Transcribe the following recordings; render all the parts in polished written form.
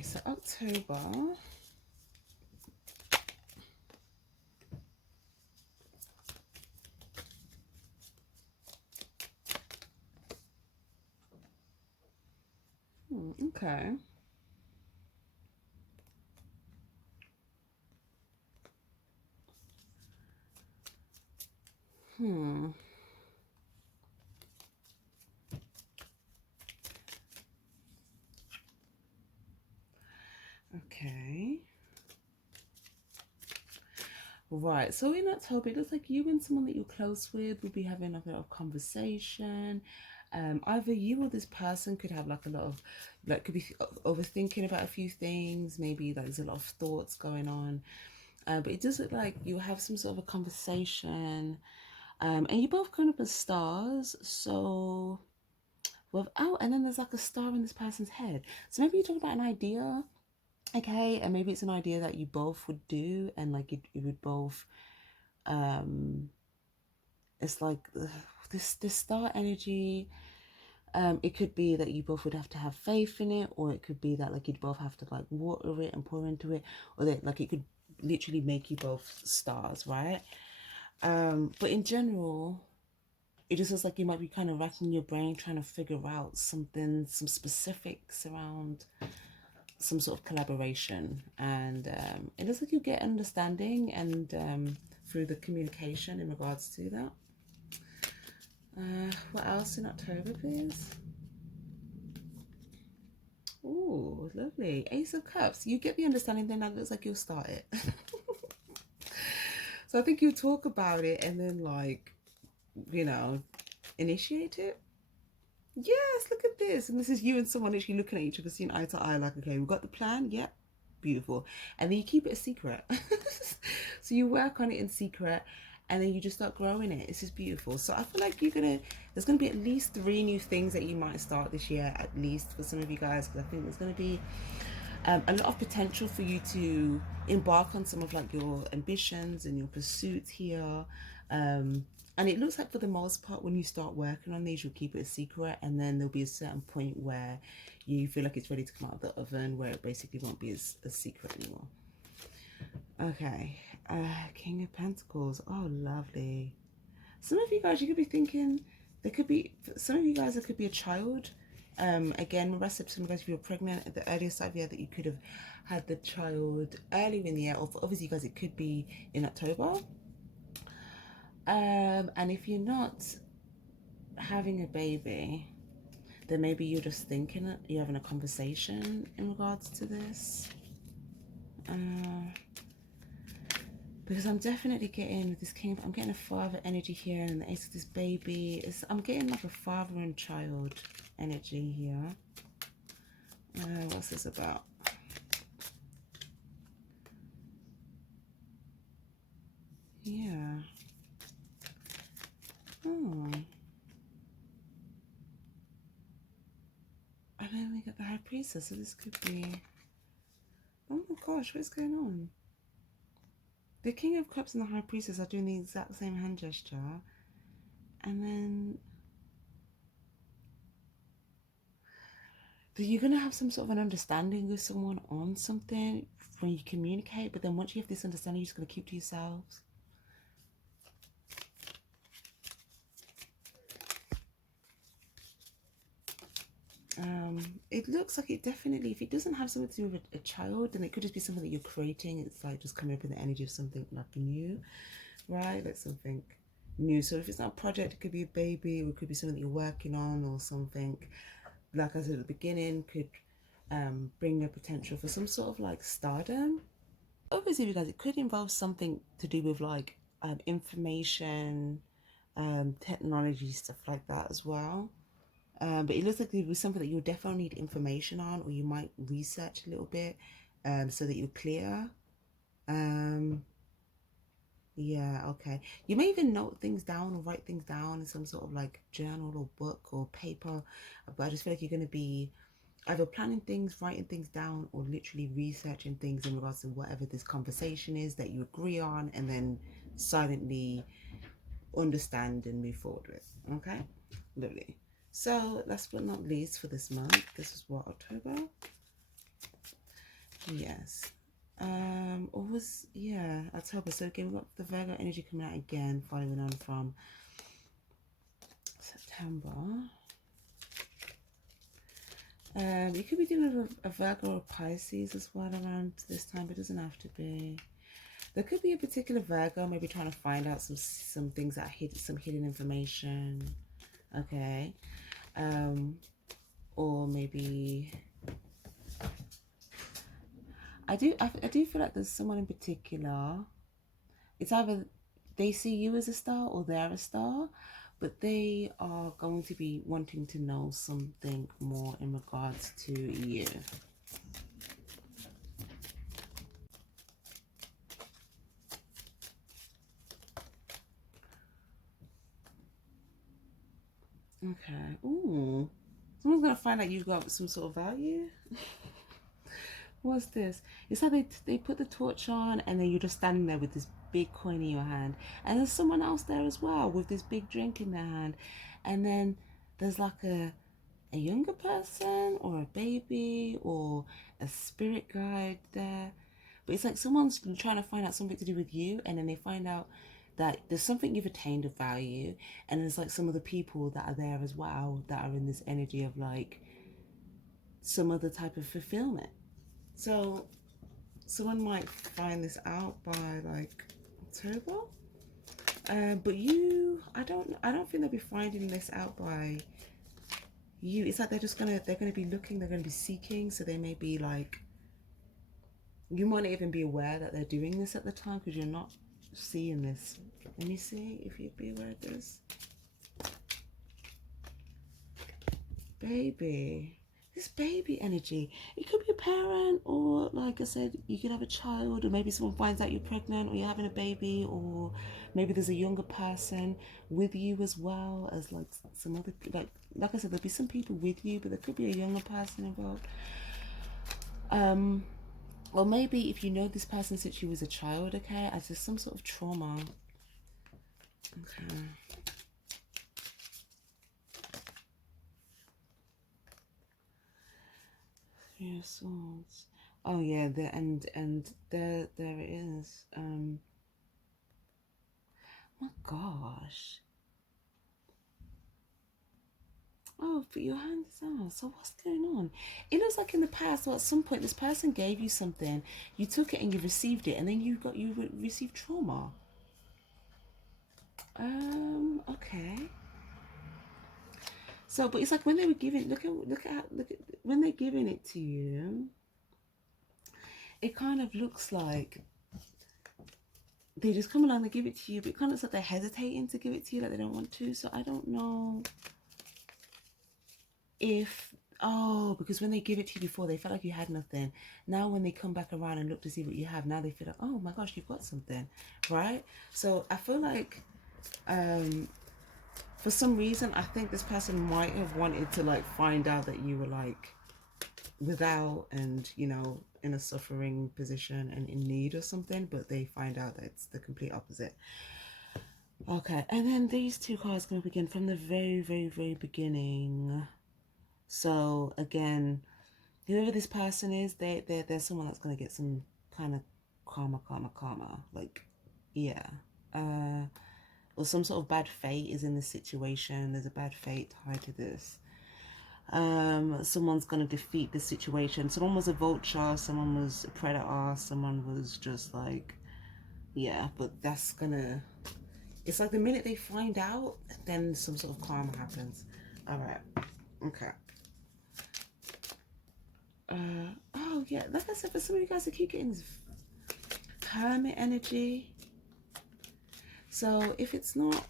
Okay, so October. Okay. Okay. Right. So in October, it looks like you and someone that you're close with will be having like a lot of conversation. Either you or this person could have like a lot of, like, could be overthinking about a few things. Maybe like there's a lot of thoughts going on. But it does look like you have some sort of a conversation. And you both come up as stars. So without, and then there's like a star in this person's head. So maybe you're talking about an idea, okay, and maybe it's an idea that you both would do, and like you would both. It's like this star energy. It could be that you both would have to have faith in it, or it could be that like you'd both have to like water it and pour into it, or that like it could literally make you both stars, right? But in general, it just looks like you might be kind of racking your brain trying to figure out something, some specifics around some sort of collaboration, and it looks like you get understanding and through the communication in regards to that. What else in October, please? Oh, lovely. Ace of Cups. You get the understanding then that looks like you'll start it. So I think you talk about it and then like, you know, initiate it. Yes, look at this. And this is you and someone actually looking at each other, seeing eye to eye, like, okay, we've got the plan. Yep. Beautiful. And then you keep it a secret. So you work on it in secret and then you just start growing it. This is beautiful. So I feel like there's gonna be at least 3 new things that you might start this year, at least for some of you guys, because I think there's gonna be a lot of potential for you to embark on some of like your ambitions and your pursuits here. And it looks like for the most part, when you start working on these, you'll keep it a secret, and then there'll be a certain point where you feel like it's ready to come out of the oven, where it basically won't be as a secret anymore. Okay, King of Pentacles. Oh, lovely. Some of you guys, you could be thinking, there could be, some of you guys, there could be a child. Again, remember I said some of you guys, if you were pregnant at the earliest side of the year, that you could have had the child earlier in the year, or for obviously you guys, it could be in October. And if you're not having a baby, then maybe you're just thinking it, you're having a conversation in regards to this. Because I'm definitely getting this king, I'm getting a father energy here, and the ace of this baby is, I'm getting like a father and child energy here. What's this about? Yeah. Oh. And then we got the High Priestess, so this could be, oh my gosh, what's going on? The King of Cups and the High Priestess are doing the exact same hand gesture. And then you're going to have some sort of an understanding with someone on something when you communicate, but then once you have this understanding, you're just going to keep to yourselves. It looks like it definitely, if it doesn't have something to do with a child, then it could just be something that you're creating. It's like just coming up with the energy of something like new, right? Like something new. So if it's not a project, it could be a baby, or it could be something that you're working on, or something, like I said at the beginning, could bring a potential for some sort of like stardom. Obviously, because it could involve something to do with like information, technology, stuff like that as well. But it looks like it was something that you'll definitely need information on, or you might research a little bit so that you're clear. Yeah, okay. You may even note things down or write things down in some sort of like journal or book or paper. But I just feel like you're going to be either planning things, writing things down, or literally researching things in regards to whatever this conversation is that you agree on, and then silently understand and move forward with. Okay, lovely. So last but not least for this month, this is what, October? Yes. Or was, yeah, October. So again, we've got the Virgo energy coming out again, following on from September. You could be dealing with a Virgo or Pisces as well around this time, but it doesn't have to be. There could be a particular Virgo maybe trying to find out some things that hid some hidden information. Okay. Or maybe I do feel like there's someone in particular. It's either they see you as a star or they're a star, but they are going to be wanting to know something more in regards to you. Okay. Ooh. Someone's gonna find out you've got some sort of value. What's this? It's like they put the torch on and then you're just standing there with this big coin in your hand. And there's someone else there as well with this big drink in their hand. And then there's like a younger person or a baby or a spirit guide there. But it's like someone's trying to find out something to do with you, and then they find out that there's something you've attained of value, and there's like some of the people that are there as well that are in this energy of like some other type of fulfillment. So someone might find this out by like October. But you, I don't think they'll be finding this out by you. It's like they're gonna be looking, they're gonna be seeking. So they may be like, you might not even be aware that they're doing this at the time because you're not seeing this. Let me see if you'd be aware of this. Baby. This baby energy. It could be a parent, or like I said, you could have a child, or maybe someone finds out you're pregnant or you're having a baby, or maybe there's a younger person with you as well as like some other, like I said, there'll be some people with you, but there could be a younger person involved. Or maybe if you know this person since you was a child, okay, as just some sort of trauma. Okay. Three of Swords. Oh yeah, and there it is. My gosh. Oh, but your hand is out. So what's going on? It looks like in the past, or at some point, this person gave you something. You took it and you received it, and then you received trauma. Okay. So, but it's like when they were giving. Look at when they're giving it to you. It kind of looks like they just come along, they give it to you, but it kind of looks like they're hesitating to give it to you, like they don't want to. So I don't know if, oh, because when they give it to you before, they felt like you had nothing. Now when they come back around and look to see what you have, now they feel like, oh my gosh, you've got something, right? So I feel like for some reason, I think this person might have wanted to like find out that you were like without and, you know, in a suffering position and in need or something, but they find out that it's the complete opposite. Okay, and then these two cards going to begin from the very, very, very beginning. So again, whoever this person is, they're someone that's going to get some kind of karma. Like, yeah. Or some sort of bad fate is in this situation. There's a bad fate tied to this. Someone's going to defeat the situation. Someone was a vulture, someone was a predator, someone was just like, yeah, but that's gonna, it's like the minute they find out, then some sort of karma happens. All right. Okay. Oh yeah, like I said, for some of you guys, I keep getting this hermit energy. So if it's not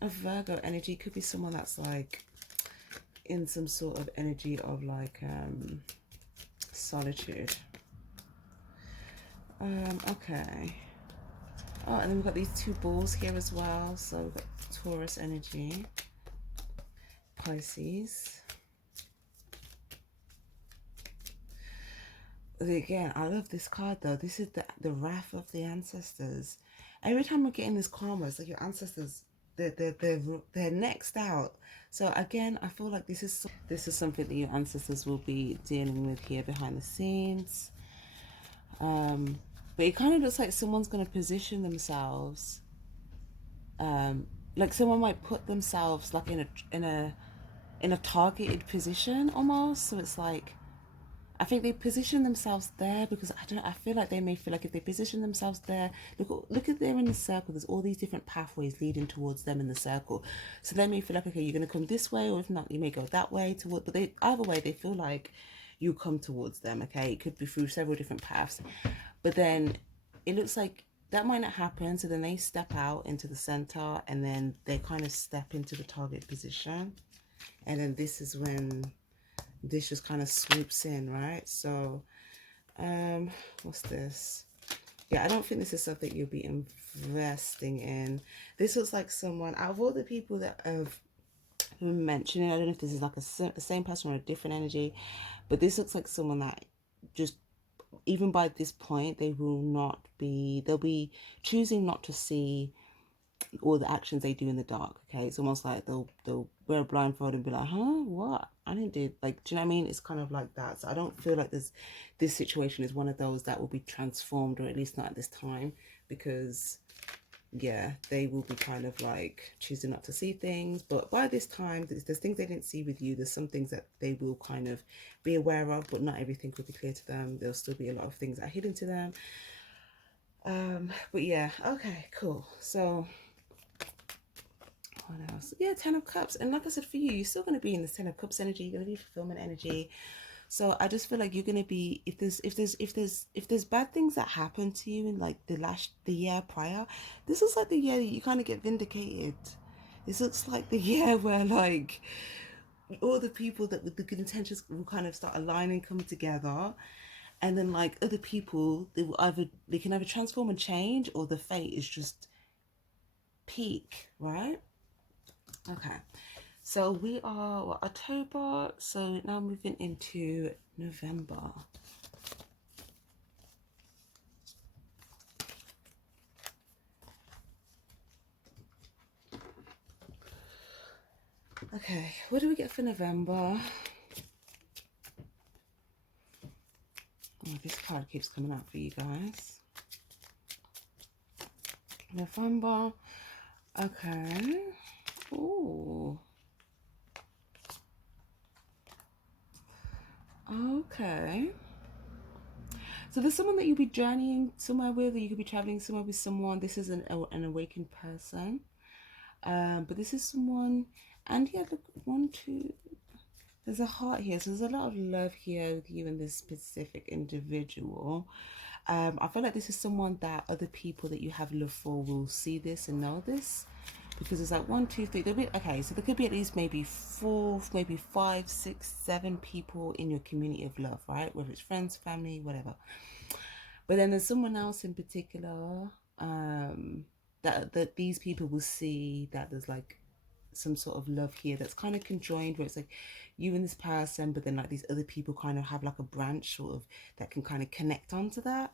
a Virgo energy, it could be someone that's like in some sort of energy of like solitude. Okay. Oh, and then we've got these two balls here as well. So we've got Taurus energy, Pisces. Again, I love this card though. This is the wrath of the ancestors. Every time we're getting this karma, it's like your ancestors, they're next out. So again, I feel like this is something that your ancestors will be dealing with here behind the scenes. But it kind of looks like someone's going to position themselves, like someone might put themselves like in a targeted position almost. So it's like, I think they position themselves there because I feel like they may feel like if they position themselves there, look at they're in the circle. There's all these different pathways leading towards them in the circle. So they may feel like, okay, you're gonna come this way, or if not, you may go that way toward. But they either way, they feel like you come towards them. Okay, it could be through several different paths, but then it looks like that might not happen. So then they step out into the center, and then they kind of step into the target position, and then this is when this just kind of swoops in, right? So what's this? Yeah, I don't think this is something you'll be investing in. This looks like someone out of all the people that have been mentioning, I don't know if this is like the same person or a different energy, but this looks like someone that just, even by this point, they'll be choosing not to see all the actions they do in the dark. Okay, it's almost like they'll wear a blindfold and be like, huh, what, I didn't do, like, do you know what I mean? It's kind of like that. So I don't feel like this situation is one of those that will be transformed, or at least not at this time, because yeah, they will be kind of like choosing not to see things. But by this time, there's things they didn't see with you. There's some things that they will kind of be aware of, but not everything will be clear to them. There'll still be a lot of things that are hidden to them. But yeah, okay, cool. So what else? Yeah, 10 of Cups. And like I said, for you, you're still going to be in this 10 of Cups energy. You're going to be fulfillment energy. So I just feel like you're going to be, if there's bad things that happen to you in like the year prior, this is like the year that you kind of get vindicated. This looks like the year where like all the people that with the good intentions will kind of start aligning, come together. And then like other people, they can either transform and change, or the fate is just peak, right? Okay, so we are October, so now moving into November. Okay, what do we get for November? Oh, this card keeps coming out for you guys. November. Okay. Ooh. Okay. So there's someone that you'll be journeying somewhere with, or you could be traveling somewhere with someone. This is an awakened person. But this is someone, and yeah, look, 1, 2, there's a heart here. So there's a lot of love here with you and this specific individual. I feel like this is someone that other people that you have love for will see this and know this, because it's like 1, 2, 3. There'll be, okay, so there could be at least maybe 4, maybe 5, 6, 7 people in your community of love, right? Whether it's friends, family, whatever. But then there's someone else in particular that these people will see that there's like some sort of love here that's kind of conjoined, where it's like you and this person, but then like these other people kind of have like a branch sort of that can kind of connect onto that.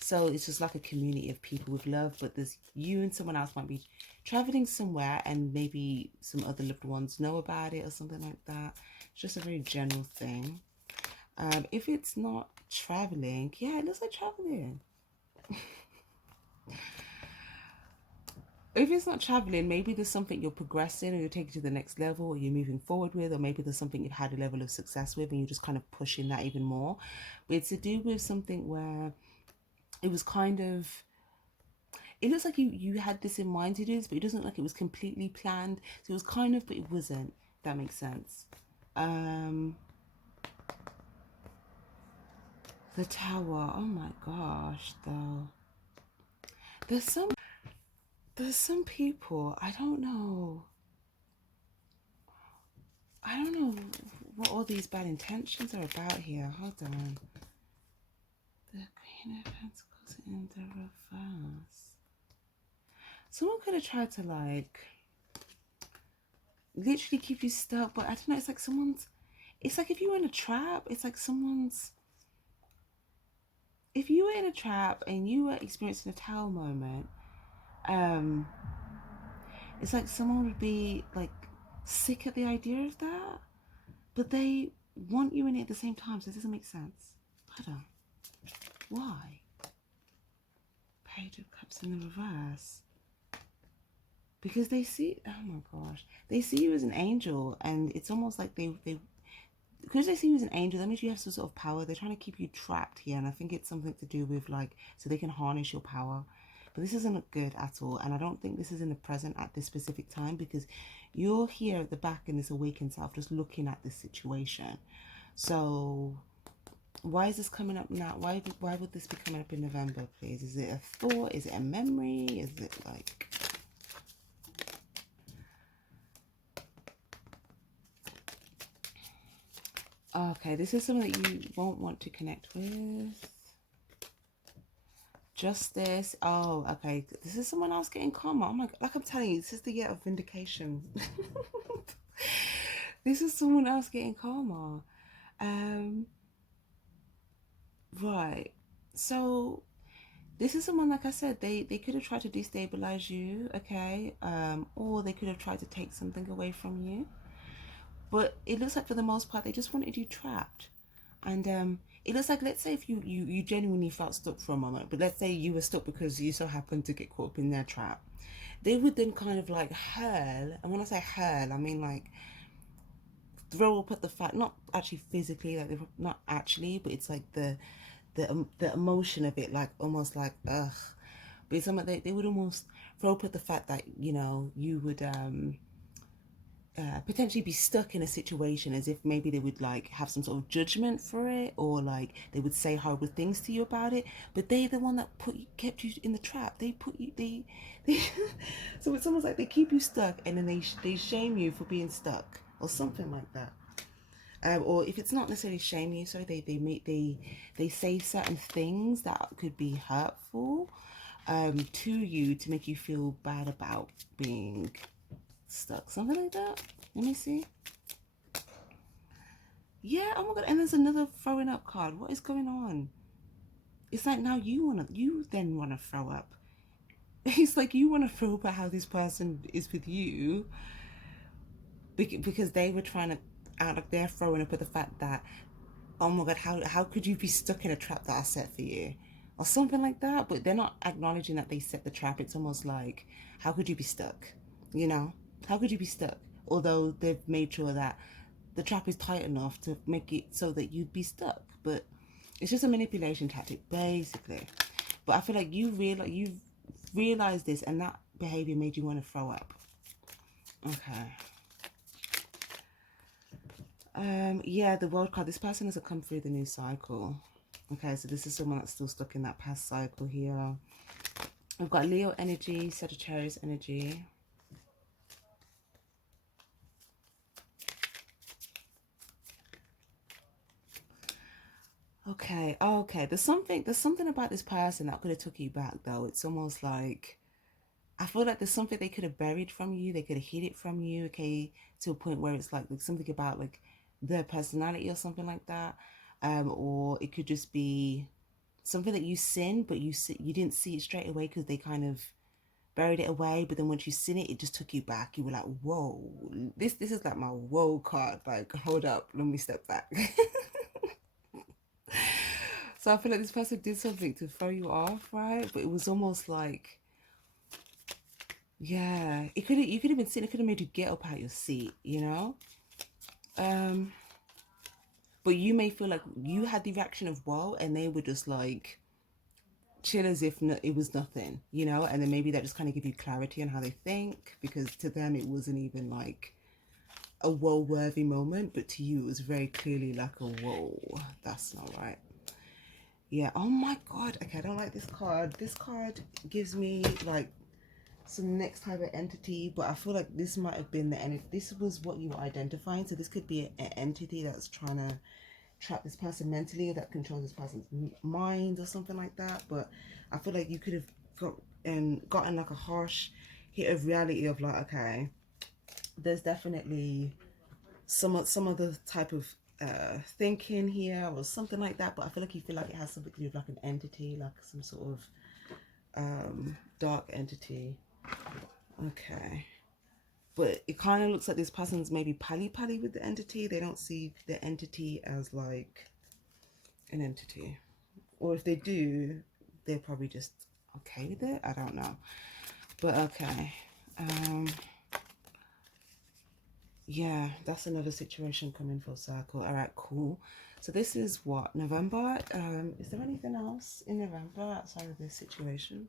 So it's just like a community of people with love, but there's you and someone else might be traveling somewhere, and maybe some other loved ones know about it or something like that. It's just a very general thing. If it's not traveling, yeah, it looks like traveling. If it's not traveling, maybe there's something you're progressing, or you're taking to the next level, or you're moving forward with, or maybe there's something you've had a level of success with and you're just kind of pushing that even more. But it's to do with something where it was kind of, it looks like you had this in mind to do this, but it doesn't look like it was completely planned. So it was kind of, but it wasn't, if that makes sense. The Tower, oh my gosh, though. There's some people, I don't know what all these bad intentions are about here. Hold on. The Queen of Pentacles in the reverse. Someone could have tried to like literally keep you stuck, but I don't know, it's like it's like if you were in a trap, it's like if you were in a trap and you were experiencing a Tower moment, it's like someone would be like sick at the idea of that, but they want you in it at the same time, so it doesn't make sense. I don't. Why? this in the reverse? Because they see, oh my gosh, they see you as an angel, and it's almost like they because they see you as an angel, that means you have some sort of power. They're trying to keep you trapped here, and I think it's something to do with like, so they can harness your power. But this doesn't look good at all, and I don't think this is in the present at this specific time, because you're here at the back in this awakened self just looking at this situation. So why is this coming up now? Why would this be coming up in November, please? Is it a thought? Is it a memory? Is it like... Okay, this is something that you won't want to connect with. Justice. Oh, okay. This is someone else getting karma. Oh my God. Like I'm telling you, this is the year of vindication. This is someone else getting karma. Right. So this is someone, like I said, they could have tried to destabilize you, okay? Or they could have tried to take something away from you. But it looks like for the most part, they just wanted you trapped. And it looks like, let's say if you genuinely felt stuck for a moment, but let's say you were stuck because you so happened to get caught up in their trap, they would then kind of like hurl, and when I say hurl, I mean like throw up at the fact, not actually physically, like they're not actually, but it's like the emotion of it, like almost like ugh. But it's something they would almost throw up at the fact that, you know, you would potentially be stuck in a situation, as if maybe they would like have some sort of judgment for it, or like they would say horrible things to you about it, but they're the one that kept you in the trap. They put you, they so it's almost like they keep you stuck, and then they shame you for being stuck or something like that. Or if it's not necessarily shame you, so they say certain things that could be hurtful to you to make you feel bad about being stuck, something like that. Let me see. Yeah, oh my God, and there's another throwing up card. What is going on? It's like now you then wanna throw up. It's like you want to throw up at how this person is with you, because they were trying to, out of their throwing up at the fact that, oh my God, how could you be stuck in a trap that I set for you, or something like that. But they're not acknowledging that they set the trap. It's almost like, how could you be stuck, you know? How could you be stuck? Although they've made sure that the trap is tight enough to make it so that you'd be stuck. But it's just a manipulation tactic, basically. But I feel like you've realized this, and that behavior made you want to throw up. Okay. Yeah, the world card. This person hasn't come through the new cycle. Okay, so this is someone that's still stuck in that past cycle here. We've got Leo energy, Sagittarius energy. Okay, okay. There's something about this person that could have took you back, though. It's almost like, I feel like there's something they could have buried from you. They could have hid it from you, okay, to a point where it's like something about like their personality or something like that. Or it could just be something that you sinned, but you didn't see it straight away because they kind of buried it away. But then once you seen it, it just took you back. You were like, whoa, this is like my whoa card. Like, hold up, let me step back. So I feel like this person did something to throw you off, right? But it was almost like, yeah, you could have been sitting, it could have made you get up out your seat, you know? But you may feel like you had the reaction of whoa, and they were just like chill as if it was nothing, you know? And then maybe that just kind of give you clarity on how they think, because to them it wasn't even like a whoa worthy moment, but to you it was very clearly like a whoa, that's not right. Yeah, oh my God. Okay, I don't like this card. This card gives me like some next type of entity, but I feel like this might have been the entity. This was what you were identifying. So this could be an entity that's trying to trap this person mentally, that controls this person's mind or something like that. But I feel like you could have gotten like a harsh hit of reality of like, okay, there's definitely some other type of thinking here or something like that. But I feel like you feel like it has something to do with like an entity, like some sort of dark entity. Okay, but it kind of looks like this person's maybe pally with the entity. They don't see the entity as like an entity, or if they do, they're probably just okay with it. I don't know, but okay. Yeah, that's another situation coming full circle. All right, cool. So this is what, November? Is there anything else in November outside of this situation?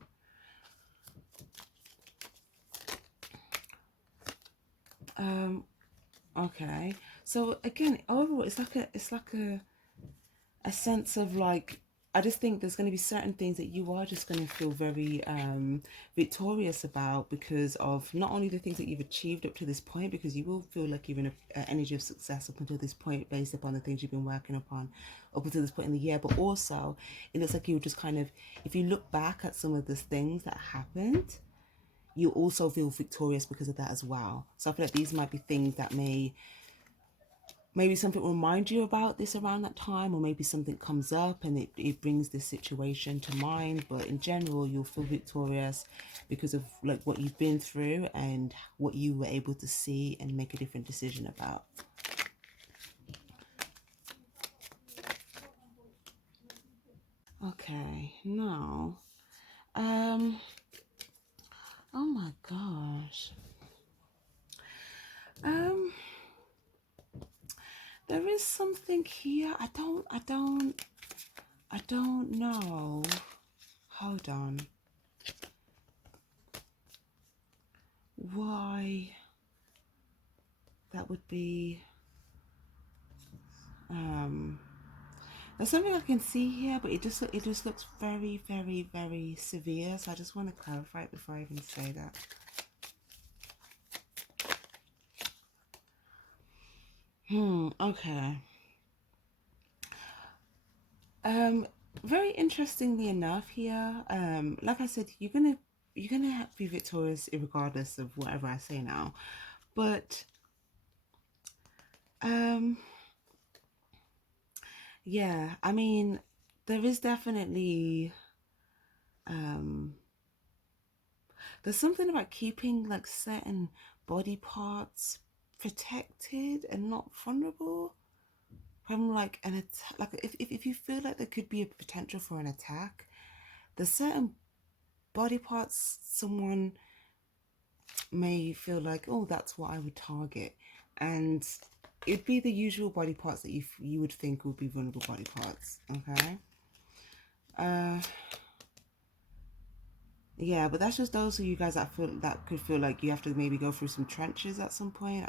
Okay. So again, overall, it's like a sense of like, I just think there's going to be certain things that you are just going to feel very victorious about because of not only the things that you've achieved up to this point, because you will feel like you're in an energy of success up until this point based upon the things you've been working upon up until this point in the year, but also it looks like you just kind of, if you look back at some of the things that happened, you also feel victorious because of that as well. So I feel like these might be things that maybe something will remind you about this around that time, or maybe something comes up and it brings this situation to mind. But in general, you'll feel victorious because of like what you've been through and what you were able to see and make a different decision about. Okay, now oh my gosh, um there is something here. I don't know. Hold on. Why that would be. There's something I can see here, but it just looks very, very, very severe. So I just want to clarify it before I even say that. Okay. Very interestingly enough here, like I said, you're gonna be victorious regardless of whatever I say now. But um yeah, I mean, there is definitely um there's something about keeping like certain body parts protected and not vulnerable from like an attack. Like if you feel like there could be a potential for an attack, there's certain body parts someone may feel like, oh, that's what I would target, and it'd be the usual body parts that you would think would be vulnerable body parts. Okay. Uh, yeah, but that's just those of you guys that could feel like you have to maybe go through some trenches at some point.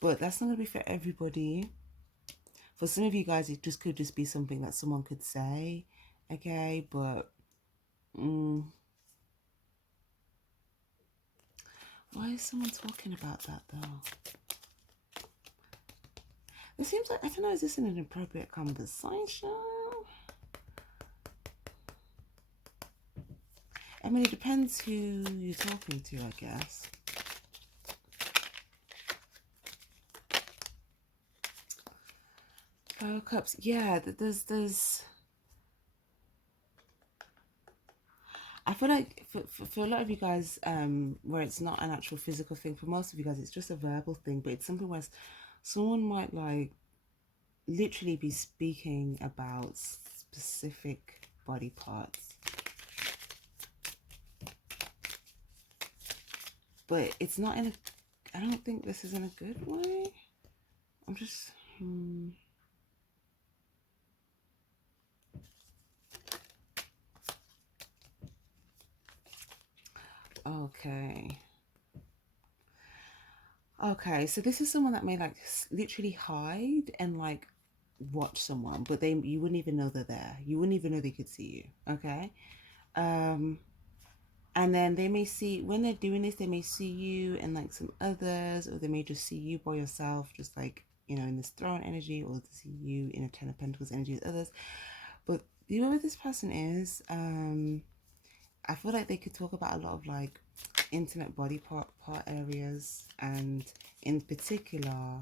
But that's not gonna be for everybody. For some of you guys, it just could just be something that someone could say. Okay, but why is someone talking about that though? It seems like, I don't know, is this an inappropriate conversation? I mean, it depends who you're talking to, I guess. Five of Cups. Yeah, there's. I feel like for a lot of you guys, where it's not an actual physical thing, for most of you guys, it's just a verbal thing, but it's something where someone might like literally be speaking about specific body parts. But it's not in a, I don't think this is in a good way. I'm just, okay. Okay, so this is someone that may like literally hide and like watch someone, but you wouldn't even know they're there. You wouldn't even know they could see you. Okay. Um, and then they may see, when they're doing this, they may see you and like some others, or they may just see you by yourself, just like, in this throne energy, or to see you in a Ten of Pentacles energy with others. But whoever this person is, I feel like they could talk about a lot of like intimate body part areas, and in particular,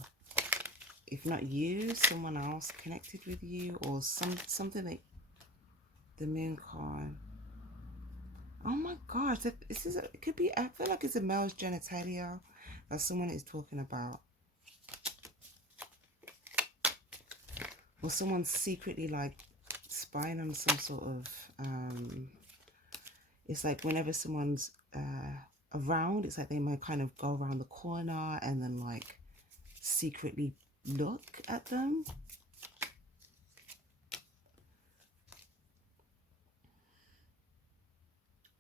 if not you, someone else connected with you, or something like the Moon card. Oh my gosh, it could be, I feel like it's a male's genitalia that someone is talking about, or someone's secretly like spying on some sort of it's like whenever someone's around, it's like they might kind of go around the corner and then like secretly look at them.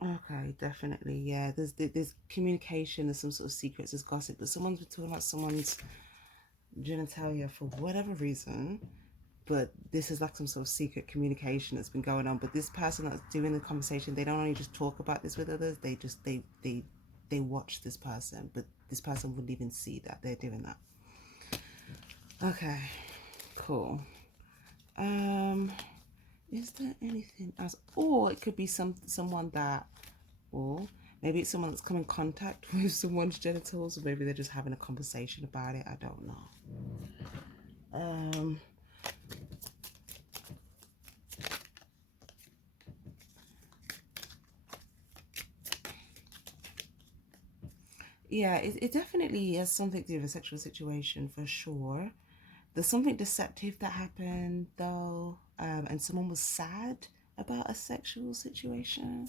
Okay, definitely, yeah. There's communication, there's some sort of secrets, there's gossip, but someone's been talking about someone's genitalia for whatever reason. But this is like some sort of secret communication that's been going on. But this person that's doing the conversation, they don't only just talk about this with others, they just they watch this person, but this person wouldn't even see that they're doing that. Okay, cool. Is there anything else? Or it could be someone that, or maybe it's someone that's come in contact with someone's genitals, or maybe they're just having a conversation about it. I don't know. Yeah, it definitely has something to do with a sexual situation for sure. There's something deceptive that happened though, and someone was sad about a sexual situation.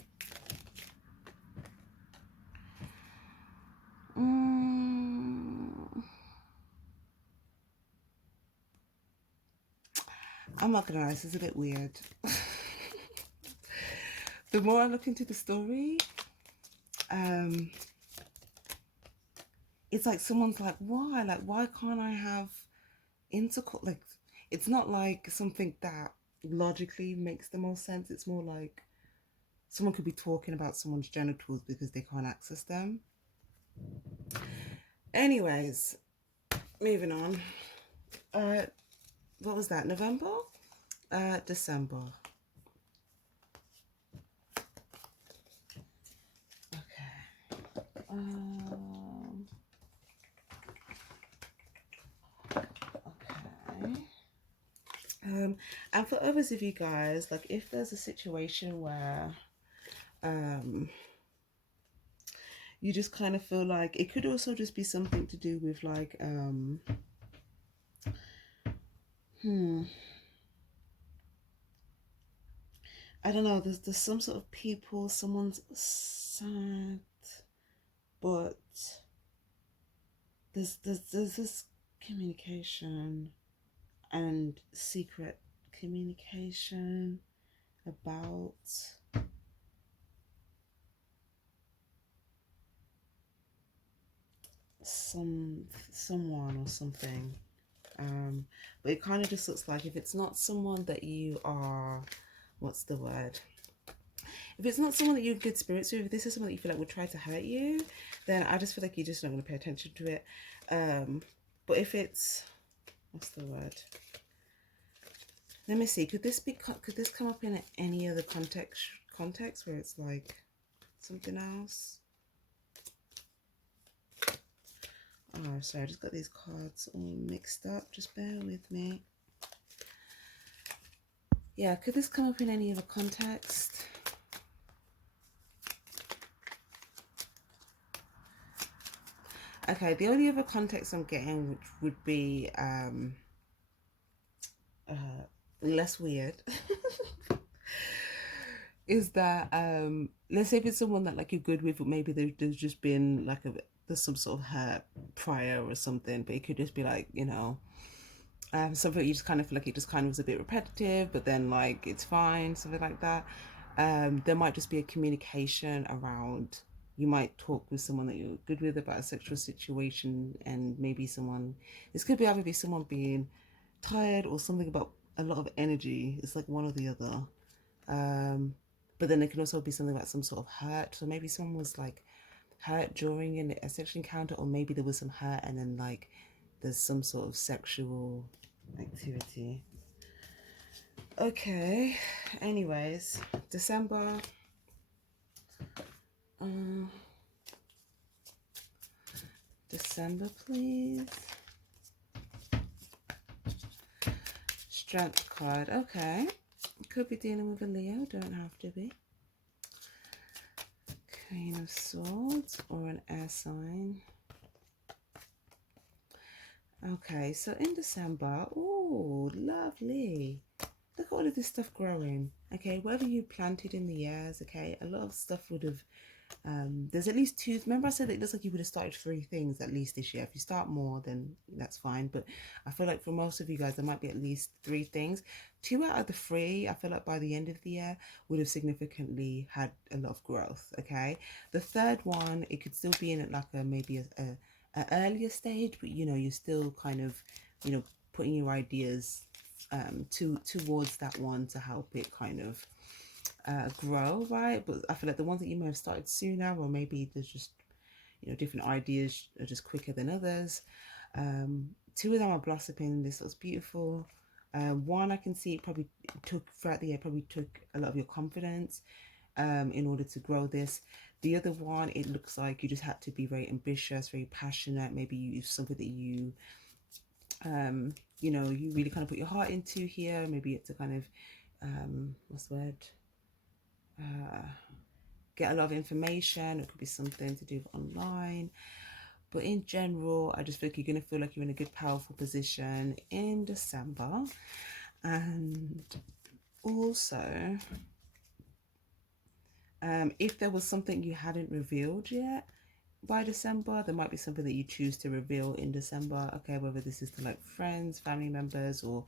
I'm not gonna lie, this is a bit weird. The more I look into the story, it's like someone's like, why? Like, why can't I have intercourse? Like, it's not like something that logically makes the most sense. It's more like someone could be talking about someone's genitals because they can't access them. Anyways, moving on. What was that? November? December. Okay. Okay. And for others of you guys, like if there's a situation where you just kind of feel like it could also just be something to do with like I don't know, there's some sort of people, someone's sad, but there's this communication and secret communication about someone or something. But it kind of just looks like if it's not someone that you are, what's the word? If it's not someone that you're good spirits with, if this is someone that you feel like would try to hurt you, then I just feel like you're just not going to pay attention to it. But if it's, what's the word? Let me see. Could this come up in any other context where it's like something else? Oh, sorry, I just got these cards all mixed up. Just bear with me. Yeah, could this come up in any other context? Okay, the only other context I'm getting, which would be less weird, is that let's say if it's someone that like you're good with, or maybe there's just been like there's some sort of hurt prior or something, but it could just be like, you know, something you just kind of feel like it just kind of was a bit repetitive, but then like it's fine, something like that. There might just be a communication around, you might talk with someone that you're good with about a sexual situation, and maybe this could be either be someone being tired or something about a lot of energy. It's like one or the other. But then it can also be something about some sort of hurt. So maybe someone was like hurt during a sexual encounter, or maybe there was some hurt and then like there's some sort of sexual activity. Okay, anyways, December. December, please. Strength card. Okay, could be dealing with a Leo, don't have to be. Queen of Swords or an air sign. Okay, so in December, oh, lovely. look at all of this stuff growing. Okay, whatever you planted in the years, okay, a lot of stuff would have there's at least two. Remember I said it looks like you would have started three things at least this year. If you start more, then that's fine, but I feel like for most of you guys there might be at least three things. Two out of the three, I feel like by the end of the year would have significantly had a lot of growth. Okay, the third one, it could still be in like a maybe a earlier stage, but you know, you're still kind of, you know, putting your ideas towards that one to help it kind of grow, right? But I feel like the ones that you may have started sooner, or maybe there's just, you know, different ideas are just quicker than others. Two of them are blossoming. This looks beautiful. One, I can see it probably took throughout the year, probably took a lot of your confidence in order to grow this. The other one, it looks like you just had to be very ambitious, very passionate. Maybe you something that you know, you really kind of put your heart into here. Maybe it's a kind of what's the word? Get a lot of information. It could be something to do with online. But in general, I just feel like you're going to feel like you're in a good, powerful position in December. And also, if there was something you hadn't revealed yet by December, there might be something that you choose to reveal in December. Okay, whether this is to like friends, family members, or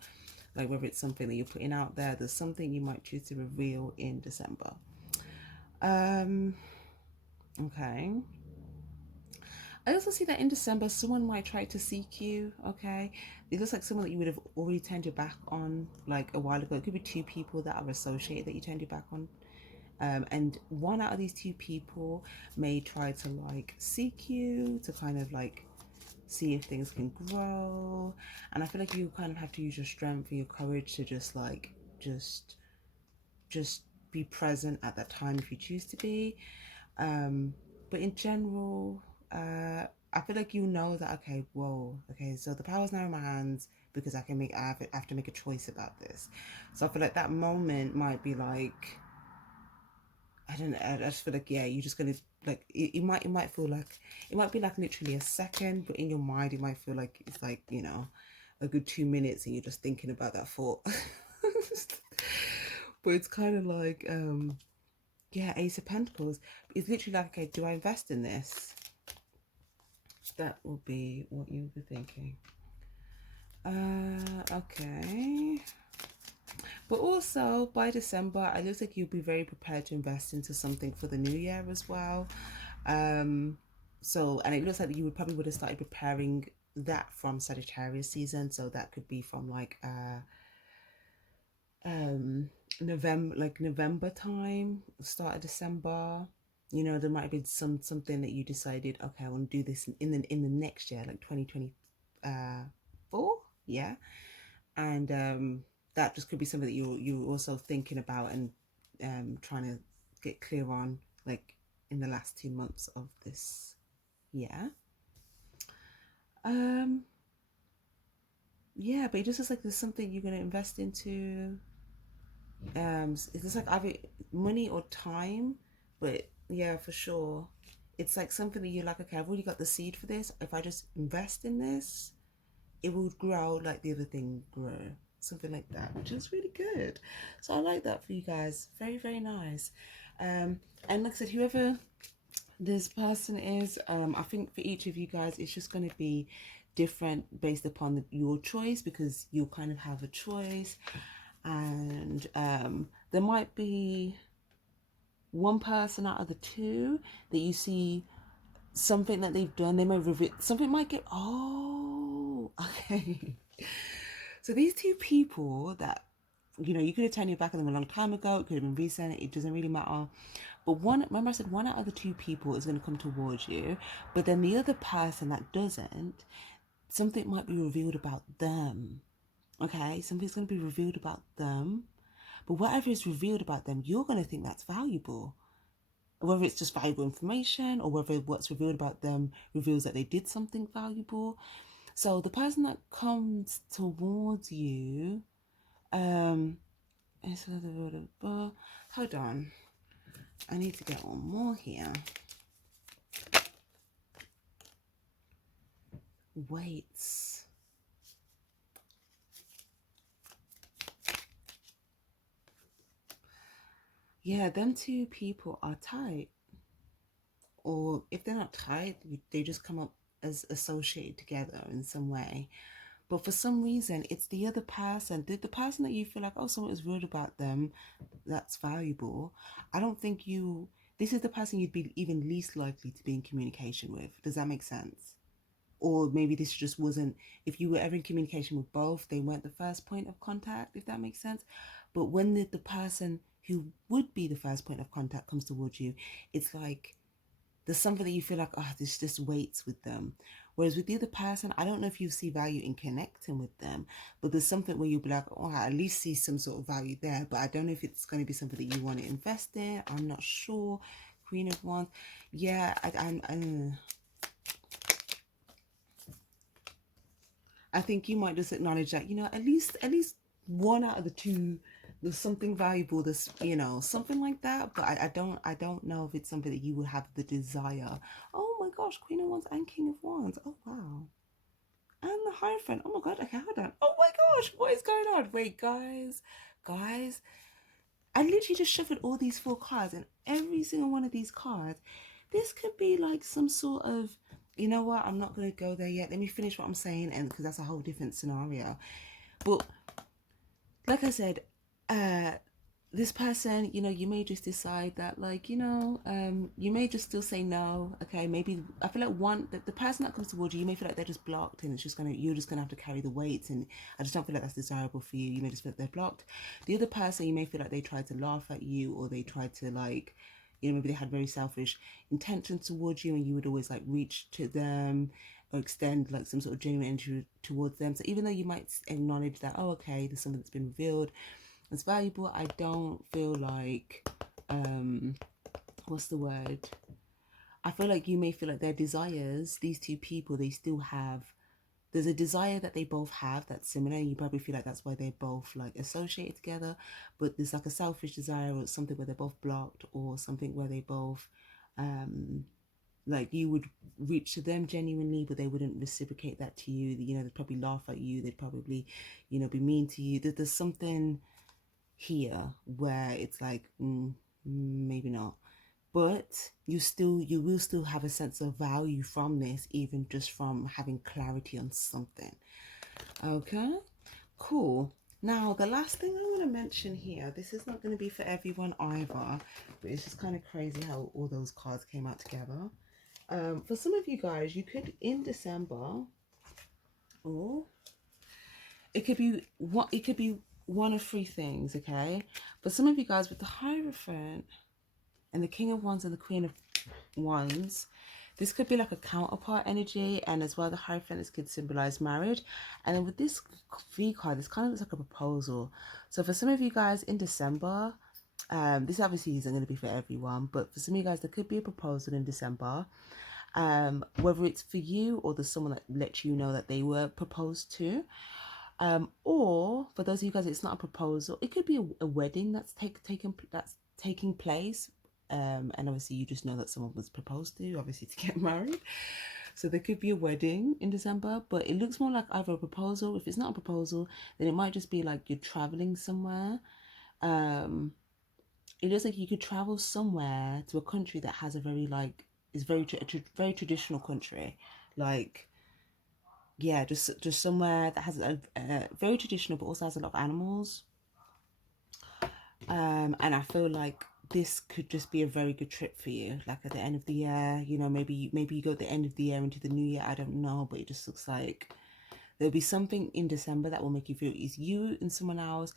like whether it's something that you're putting out there, there's something you might choose to reveal in December. Okay. I also see that in December, someone might try to seek you, okay? It looks like someone that you would have already turned your back on like a while ago. It could be two people that are associated that you turned your back on. And one out of these two people may try to like seek you to kind of like see if things can grow. And I feel like you kind of have to use your strength and your courage to just like, just be present at that time if you choose to be. But in general, I feel like you know that, okay, whoa, okay, so the power's now in my hands because I have to make a choice about this. So I feel like that moment might be like, I don't know, I just feel like, yeah, you're just gonna like it might feel like it might be like literally a second, but in your mind it might feel like it's like, you know, a good 2 minutes and you're just thinking about that thought. But it's kind of like yeah, Ace of Pentacles. It's literally like, okay, do I invest in this? That will be what you'll be thinking. Okay. But also by December, it looks like you'll be very prepared to invest into something for the new year as well. So, and it looks like you would have started preparing that from Sagittarius season. So that could be from like November time, start of December. You know, there might have been something that you decided, okay, I want to do this in the next year, like 2024, yeah. And that just could be something that you're also thinking about and trying to get clear on, like in the last 2 months of this year. Yeah, but it just looks like there's something you're going to invest into. It's like either money or time, but yeah, for sure, it's like something that you're like, okay, I've already got the seed for this. If I just invest in this, it will grow like the other thing grew, something like that, which is really good. So I like that for you guys. Very, very nice. And like I said, whoever this person is, I think for each of you guys, it's just going to be different based upon your choice, because you'll kind of have a choice. And there might be one person out of the two that you see something that they've done, they may reveal something, might get, oh, okay. So these two people that, you know, you could have turned your back on them a long time ago, it could have been recent, it doesn't really matter. But one, remember I said one out of the two people is going to come towards you, but then the other person that doesn't, something might be revealed about them. Okay, something's going to be revealed about them, but whatever is revealed about them, you're going to think that's valuable. Whether it's just valuable information or whether what's revealed about them reveals that they did something valuable. So the person that comes towards you, hold on, I need to get one more here. Weights. Yeah, them two people are tight. Or if they're not tight, they just come up as associated together in some way. But for some reason, it's the other person, the person that you feel like, oh, someone is rude about them, that's valuable. I don't think you, this is the person you'd be even least likely to be in communication with. Does that make sense? Or maybe this just wasn't, if you were ever in communication with both, they weren't the first point of contact, if that makes sense. But when the person who would be the first point of contact comes towards you, it's like there's something that you feel like, oh, this just waits with them. Whereas with the other person, I don't know if you see value in connecting with them, but there's something where you'll be like, oh, I at least see some sort of value there, but I don't know if it's going to be something that you want to invest in. I'm not sure. Queen of Wands. Yeah, I think you might just acknowledge that, at least one out of the two, there's something valuable, there's, something like that. But I don't know if it's something that you would have the desire. Oh my gosh, Queen of Wands and King of Wands. Oh wow. And the Hierophant. Oh my god, okay, hold on. Oh my gosh, what is going on? Wait, guys, I literally just shuffled all these four cards, and every single one of these cards, this could be like some sort of, you know what, I'm not going to go there yet. Let me finish what I'm saying, and because that's a whole different scenario. But like I said, uh, this person, you may just decide that, like, you may just still say no. Okay, maybe I feel like the person that comes towards you, you may feel like they're just blocked, and you're just gonna have to carry the weight, and I just don't feel like that's desirable for you. You may just feel like they're blocked. The other person, you may feel like they tried to laugh at you, or they tried to, like, maybe they had very selfish intentions towards you, and you would always like reach to them or extend like some sort of genuine energy towards them. So even though you might acknowledge that, oh, okay, there's something that's been revealed, it's valuable, I don't feel like, what's the word? I feel like you may feel like their desires, these two people, they still have, there's a desire that they both have that's similar, and you probably feel like that's why they're both like associated together. But there's like a selfish desire, or something where they're both blocked, or something where they both, like, you would reach to them genuinely, but they wouldn't reciprocate that to you. They'd probably laugh at you, they'd probably, be mean to you. There's something here where it's like, maybe not. But you will still have a sense of value from this, even just from having clarity on something. Okay, cool. Now, the last thing I want to mention here, this is not going to be for everyone either, but it's just kind of crazy how all those cards came out together. For some of you guys, you could, in December, or it could be one of three things, okay? For some of you guys, with the Hierophant and the King of Wands and the Queen of Wands, this could be like a counterpart energy, and as well the Hierophant could symbolize marriage. And then with this V card, this kind of looks like a proposal. So for some of you guys in December, this obviously isn't going to be for everyone, but for some of you guys, there could be a proposal in December. Whether it's for you, or there's someone that lets you know that they were proposed to. Or for those of you guys, it's not a proposal. It could be a wedding that's taking place. And obviously you just know that someone was proposed to, obviously, to get married. So there could be a wedding in December, but it looks more like either a proposal. If it's not a proposal, then it might just be like you're traveling somewhere. It looks like you could travel somewhere to a country that has a very, like, is very very traditional country, like, yeah, just somewhere that has a very traditional, but also has a lot of animals. And I feel like this could just be a very good trip for you, like at the end of the year. Maybe you go at the end of the year into the new year, I don't know, but it just looks like there'll be something in December that will make you feel it's you and someone else,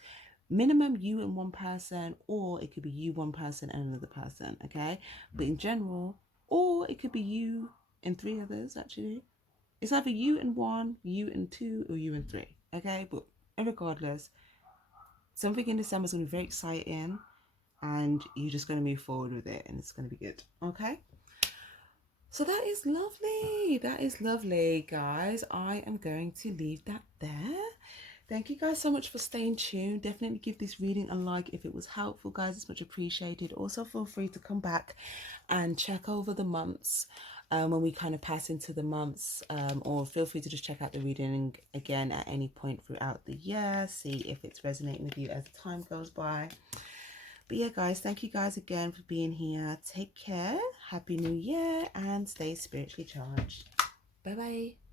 minimum you and one person, or it could be you, one person, and another person, okay? But in general, or it could be you and three others, actually. It's either you and one, you and two, or you and three, okay? But regardless, something in December is going to be very exciting, and you're just going to move forward with it, and it's going to be good, okay? So that is lovely. That is lovely, guys. I am going to leave that there. Thank you guys so much for staying tuned. Definitely give this reading a like if it was helpful, guys. It's much appreciated. Also, feel free to come back and check over the months when we kind of pass into the months, or feel free to just check out the reading again at any point throughout the year. See if it's resonating with you as time goes by. But yeah, guys, thank you guys again for being here. Take care. Happy New Year and stay spiritually charged. Bye bye.